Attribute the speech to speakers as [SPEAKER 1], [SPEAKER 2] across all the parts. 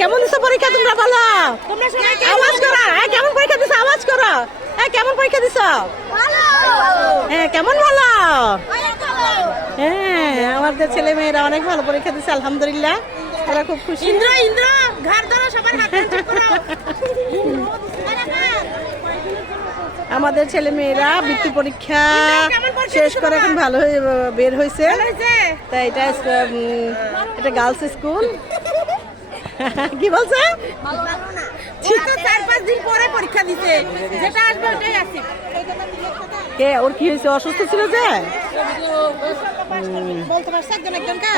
[SPEAKER 1] কেমন দিছো পরীক্ষা তোমরা বলো?
[SPEAKER 2] তোমরা সবাই
[SPEAKER 1] আওয়াজ করো। হ্যাঁ কেমন পরীক্ষা দিছো? আওয়াজ করো। হ্যাঁ কেমন পরীক্ষা দিছো? হ্যাঁ কেমন ভালো। হ্যাঁ আমাদের ছেলে মেয়েরা অনেক ভালো পরীক্ষা দিচ্ছে আলহামদুলিল্লাহ। ওরা খুব খুশি।
[SPEAKER 2] ইন্দ্র ইন্দ্র ঘর ধরো সবার হাত
[SPEAKER 1] আমাদের ছেলে মেয়েরা বৃত্তি পরীক্ষা শেষ করে এখন ভালো হয়ে বের হয়েছে। তাই এটা এটা গার্লস স্কুল কি বলছে
[SPEAKER 2] চার পাঁচ দিন পরে পরীক্ষা দিতে যেটা আসবে ওটাই আছে
[SPEAKER 1] কে ওর কি হয়েছে অসুস্থ ছিল যে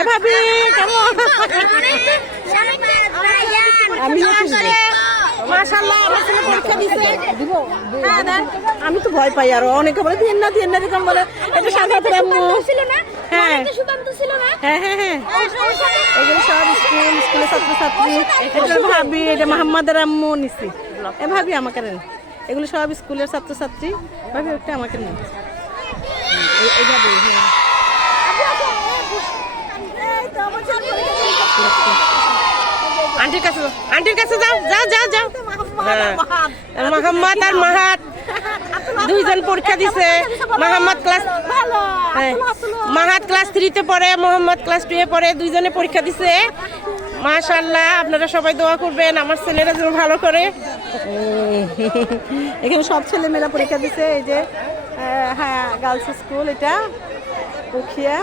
[SPEAKER 1] ভাবি কেমন
[SPEAKER 2] মাশাআল্লাহ আমার ছেলে পরীক্ষা দিছে।
[SPEAKER 1] দিব আমি তো ভয় পাই আরও। অনেকে বলে দিন না দিন না বলে। এটা সাধারণ আম্মু
[SPEAKER 2] ছিল না।
[SPEAKER 1] হ্যাঁ।
[SPEAKER 2] ছিল না।
[SPEAKER 1] হ্যাঁ হ্যাঁ হ্যাঁ। এগুলো সব স্কুল স্কুলের ছাত্রছাত্রী। এটা ভাবি এটা মোহাম্মদের আম্মু নিছি। এ ভাবি আমাকে নেন এগুলো সব স্কুলের ছাত্রছাত্রী। ভাবি একটা আমাকে নেন। হ্যাঁ।
[SPEAKER 2] আন্টির কাছে আন্টির কাছে যাও যাও যাও যাও। হ্যাঁ। মোহাম্মদ। আর মাহাত। দুইজন পরীক্ষা দিছে। মোহাম্মদ ক্লাস হ্যাঁ। মাহাত ক্লাস থ্রিতে পড়ে মোহাম্মদ ক্লাস টু এ পড়ে দুইজনে পরীক্ষা দিছে। মাশাল্লাহ আপনারা সবাই দোয়া করবেন। আমার ছেলেরা যেন ভালো করে
[SPEAKER 1] এখানে সব ছেলে মেয়েরা পরীক্ষা দিছে। এই যে হ্যাঁ গার্লস স্কুল এটা। উখিয়া।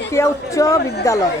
[SPEAKER 1] উখিয়া উচ্চ বিদ্যালয়।